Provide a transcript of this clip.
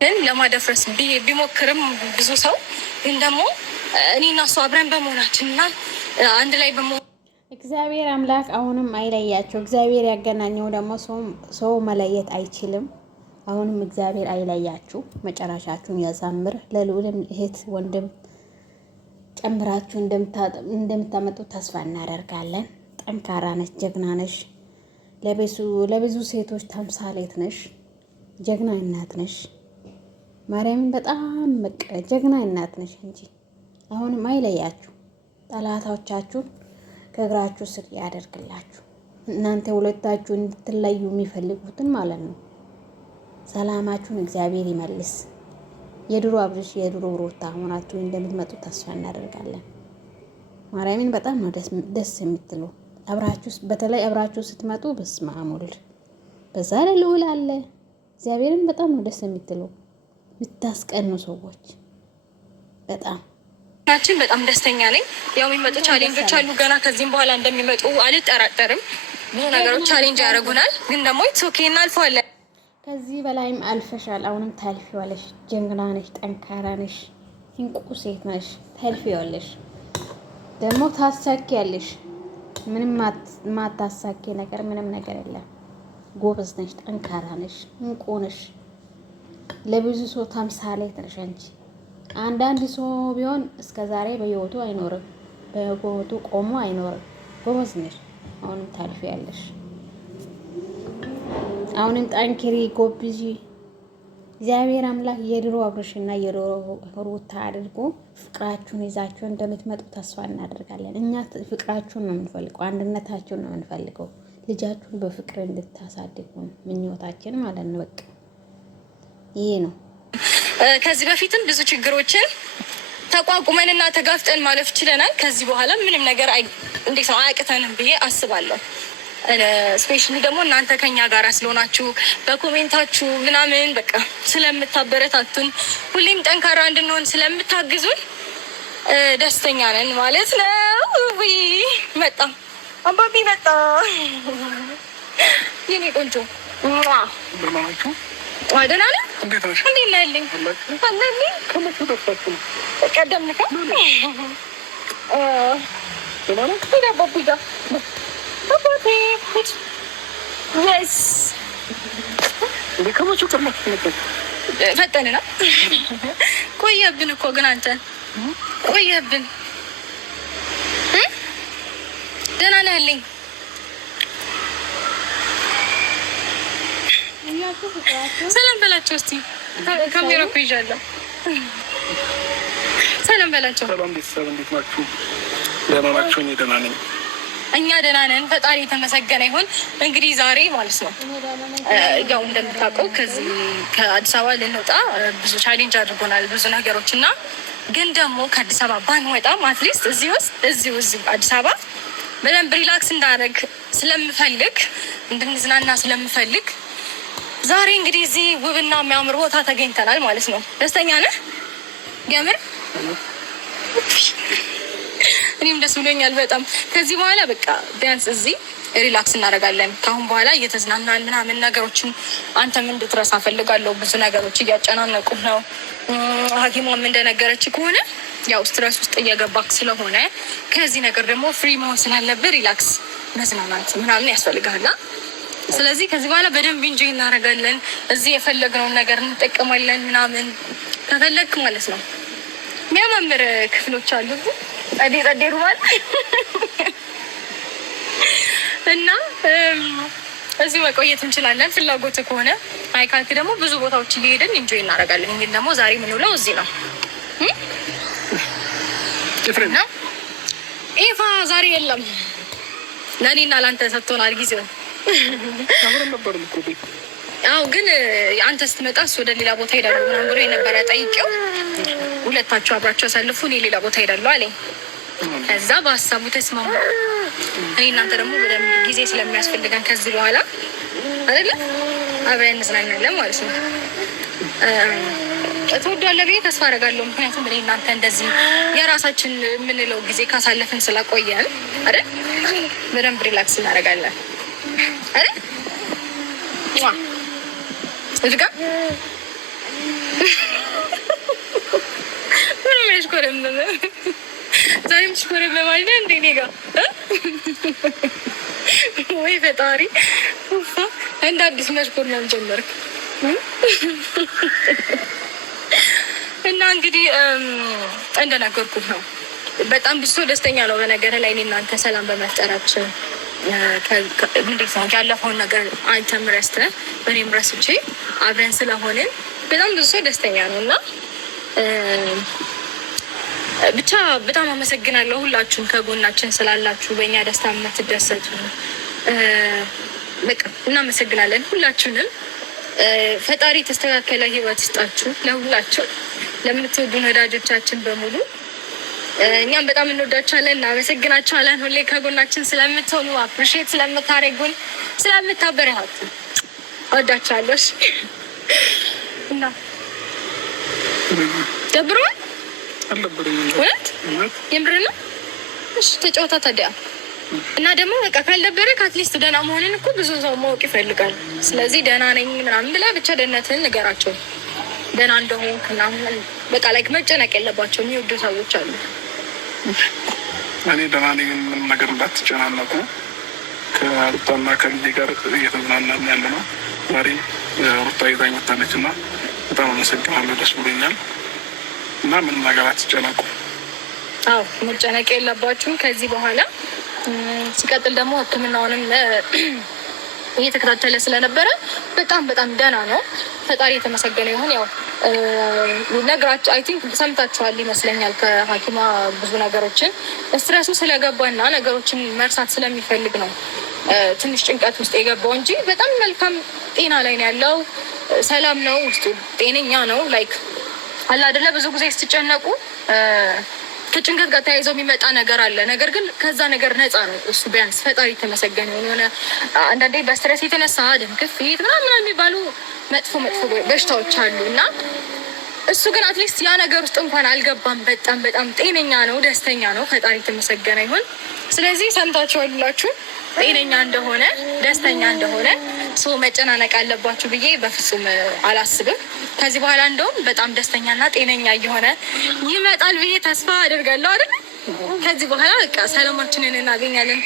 ግን ለማደፍረስ ቢሞክርም ብዙ ሰው ግን ደግሞ እኔና እሱ አብረን በመሆናችንና አንድ ላይ በመሆን እግዚአብሔር አምላክ አሁንም አይለያቸው። እግዚአብሔር ያገናኘው ደግሞ ሰው መለየት አይችልም። አሁንም እግዚአብሔር አይለያችሁ፣ መጨረሻችሁን ያሳምር። ለልዑልም እህት ወንድም ጨምራችሁ እንደምታመጡ ተስፋ እናደርጋለን። ጠንካራ ነሽ፣ ጀግና ነሽ፣ ለብዙ ሴቶች ተምሳሌት ነሽ፣ ጀግና እናት ነሽ። ማርያምን በጣም ጀግና እናት ነሽ እንጂ አሁንም አይለያችሁ። ጠላቶቻችሁን ከእግራችሁ ስር ያደርግላችሁ። እናንተ ሁለታችሁ እንድትለዩ የሚፈልጉትን ማለት ነው። ሰላማችሁን እግዚአብሔር ይመልስ። የድሮ አብርሽ የድሮ ሩታ ሆናችሁ እንደምትመጡ ተስፋ እናደርጋለን። ማርያምን በጣም ነው ደስ የምትሉ አብራችሁ፣ በተለይ አብራችሁ ስትመጡ በስመ አብ ወልድ፣ በዛ ላይ ልዑል አለ። እግዚአብሔርን በጣም ነው ደስ የምትሉ የምታስቀኑ ሰዎች በጣም በጣም ደስተኛ ነኝ። ያው የሚመጡ ቻሌንጆች አሉ ገና ከዚህም በኋላ እንደሚመጡ አልጠራጠርም። ብዙ ነገሮች ቻሌንጅ ያደርጉናል፣ ግን ደግሞ ኦኬ እናልፈዋለን። ከዚህ በላይም አልፈሻል። አሁንም ታልፊዋለሽ። ጀግና ነሽ፣ ጠንካራ ነሽ፣ እንቁ ሴት ነሽ። ታልፊዋለሽ፣ ደግሞ ታሳኪያለሽ። ምንም ማታሳኪ ነገር ምንም ነገር የለም። ጎበዝ ነሽ፣ ጠንካራ ነሽ፣ እንቁ ነሽ። ለብዙ ሰው ተምሳሌት ነሽ አንቺ። አንዳንድ ሰው ቢሆን እስከ ዛሬ በህይወቱ አይኖርም፣ በህይወቱ ቆሞ አይኖርም። ጎበዝ ነሽ፣ አሁንም ታልፊያለሽ። አሁንም ጠንክሪ፣ ጎብዢ። እግዚአብሔር አምላክ የድሮ አብርሽና የድሮ ሩታ አድርጎ ፍቅራችሁን ይዛችሁ እንደምትመጡ ተስፋ እናደርጋለን። እኛ ፍቅራችሁን ነው የምንፈልገው፣ አንድነታችሁን ነው የምንፈልገው። ልጃችሁን በፍቅር እንድታሳድጉ ምኞታችን ማለት ነው። በቃ ይሄ ነው። ከዚህ በፊትም ብዙ ችግሮችን ተቋቁመንና ተጋፍጠን ማለፍ ችለናል። ከዚህ በኋላ ምንም ነገር እንዴት ነው አያቅተንም ብዬ አስባለሁ። ስፔሻሊ ደግሞ እናንተ ከኛ ጋር ስለሆናችሁ በኮሜንታችሁ ምናምን በቃ ስለምታበረታቱን ሁሌም ጠንካራ እንድንሆን ስለምታግዙን ደስተኛ ነን ማለት ነው። መጣ አባቢ መጣ። የኔ ቆንጆ ደህና ነህ? እንዴት ነሽ? እንዴት ነህ ያለኝ አለልኝ ቀደምንካ አባቢ ጋር ፈጠንና ቆየብን እኮ ግን አንተ ቆየብን። ደህና ነህ ያለኝ? ሰላም በላቸው እስቲ። ካሜራ እኮ ይዣለሁ። ሰላም በላቸው። ሰላም ቤተሰብ፣ እንዴት ናችሁ? ደህና ናችሁ? እኔ ደህና ነኝ። እኛ ደህና ነን፣ ፈጣሪ የተመሰገነ ይሁን። እንግዲህ ዛሬ ማለት ነው ያው እንደምታውቀው ከዚህ ከአዲስ አበባ ልንወጣ ብዙ ቻሌንጅ አድርጎናል፣ ብዙ ነገሮች እና ግን ደግሞ ከአዲስ አበባ ባንወጣም አትሊስት እዚሁ አዲስ አበባ በደንብ ሪላክስ እንዳደረግ ስለምፈልግ እንድንዝናና ስለምፈልግ ዛሬ እንግዲህ እዚህ ውብና የሚያምር ቦታ ተገኝተናል ማለት ነው። ደስተኛ ነህ? የምር እኔም ደስ ብሎኛል በጣም። ከዚህ በኋላ በቃ ቢያንስ እዚህ ሪላክስ እናደርጋለን። ከአሁን በኋላ እየተዝናናን ምናምን ነገሮችን አንተም እንድትረሳ ፈልጋለሁ። ብዙ ነገሮች እያጨናነቁ ነው። ሐኪሟም እንደነገረች ከሆነ ያው ስትረስ ውስጥ እየገባክ ስለሆነ ከዚህ ነገር ደግሞ ፍሪ መሆን ስላለብህ ሪላክስ መዝናናት ምናምን ያስፈልጋል። ስለዚህ ከዚህ በኋላ በደንብ ኢንጆይ እናደርጋለን። እዚህ የፈለግነውን ነገር እንጠቀማለን ምናምን ከፈለግክ ማለት ነው። የሚያማምር ክፍሎች አሉ ጸዴ ሩባል እና እዚህ መቆየት እንችላለን ፍላጎት ከሆነ። አይ ካልክ ደግሞ ብዙ ቦታዎች እየሄድን ኢንጆይ እናደርጋለን። እንግዲህ ደግሞ ዛሬ የምንውለው እዚህ ነው። ኢፋ ዛሬ የለም፣ ለእኔና ለአንተ ሰጥቶናል ጊዜው። አዎ ግን አንተ ስትመጣ እሱ ወደ ሌላ ቦታ ሄዳለሁ ምናምን ብሎ የነበረ ጠይቄው ሁለታቸው አብራቸው ያሳልፉ እኔ ሌላ ቦታ ሄዳለሁ አለኝ። ከዛ በሀሳቡ ተስማማ። እኔ እናንተ ደግሞ በደንብ ጊዜ ስለሚያስፈልገን ከዚህ በኋላ አይደለ አብረን እንዝናናለን ማለት ነው። ትወዳለህ ብዬ ተስፋ አደርጋለሁ። ምክንያቱም እኔ እናንተ እንደዚህ የራሳችን የምንለው ጊዜ ካሳለፍን ስላቆየን አይደል በደንብ ሪላክስ እናደርጋለን አይደል እድጋ ምን ያሽኮረም ዛሬም ሽኮረም ማለት እንዴ ኔጋ ወይ ፈጣሪ እንደ አዲስ መሽኮር ነው ጀመርክ። እና እንግዲህ እንደነገርኩት ነው በጣም ብዙ ደስተኛ ነው በነገር ላይ እኔ እናንተ ሰላም በመፍጠራችን። እንዴት ነው ያለፈውን ነገር አንተም ረስተህ እኔም ረስቼ አብረን ስለሆንን በጣም ብዙ ሰው ደስተኛ ነው እና ብቻ በጣም አመሰግናለሁ ሁላችሁም ከጎናችን ስላላችሁ በእኛ ደስታ የምትደሰቱ በቃ እናመሰግናለን ሁላችሁንም። ፈጣሪ ተስተካከለ ህይወት ይስጣችሁ ለሁላችሁ ለምትወዱን ወዳጆቻችን በሙሉ። እኛም በጣም እንወዳችኋለን እናመሰግናችኋለን። ሁሌ ከጎናችን ስለምትሆኑ አፕሪሼት ስለምታደርጉን ስለምታበረታቱ እወዳችኋለሁ። እና ደብሮን እውነት የምር ነው። እሺ ተጫወታ ታዲያ። እና ደግሞ በቃ ካልደበረ ከአትሊስት ደህና መሆንን እኮ ብዙ ሰው ማወቅ ይፈልጋል። ስለዚህ ደህና ነኝ ምናምን ብላ ብቻ ደህንነትን ንገራቸው። ደህና እንደሆንክ ምናምን በቃ ላይክ መጨነቅ የለባቸው የሚወዱ ሰዎች አሉ። እኔ ደህና ነኝ ምንም ነገር እንዳትጨናነቁ። ከሩታና ከልጄ ጋር እየተዝናናን ያለ ነው። ዛሬ ሩታ ይዛኝ መታለች እና በጣም አመሰግናለሁ። ደስ ብሎኛል እና ምንም ነገር አትጨነቁ። አዎ መጨነቅ የለባችሁም ከዚህ በኋላ። ሲቀጥል ደግሞ ሕክምናውንም እየተከታተለ ስለነበረ በጣም በጣም ደህና ነው። ፈጣሪ የተመሰገነ ይሁን። ያው ነግራችሁ አይ ቲንክ ሰምታችኋል ይመስለኛል ከሐኪማ ብዙ ነገሮችን ስትረሱ ስለገባና ነገሮችን መርሳት ስለሚፈልግ ነው ትንሽ ጭንቀት ውስጥ የገባው እንጂ በጣም መልካም ጤና ላይ ነው ያለው። ሰላም ነው ውስጡ ጤነኛ ነው። ላይክ አላ አይደለ ብዙ ጊዜ ስትጨነቁ ከጭንቀት ጋር ተያይዘው የሚመጣ ነገር አለ። ነገር ግን ከዛ ነገር ነፃ ነው እሱ። ቢያንስ ፈጣሪ የተመሰገነ የሆነ አንዳንዴ በስትረስ የተነሳ ደም ግፊት ምናምን የሚባሉ መጥፎ በሽታዎች አሉ እና እሱ ግን አትሊስት ያ ነገር ውስጥ እንኳን አልገባም። በጣም በጣም ጤነኛ ነው፣ ደስተኛ ነው። ፈጣሪ የተመሰገነ ይሁን። ስለዚህ ሰምታችኋል ሁላችሁ ጤነኛ እንደሆነ ደስተኛ እንደሆነ ሰው መጨናነቅ አለባችሁ ብዬ በፍጹም አላስብም። ከዚህ በኋላ እንደውም በጣም ደስተኛና ጤነኛ እየሆነ ይመጣል ብዬ ተስፋ አደርጋለሁ አይደል? ከዚህ በኋላ በቃ ሰላማችንን እናገኛለን።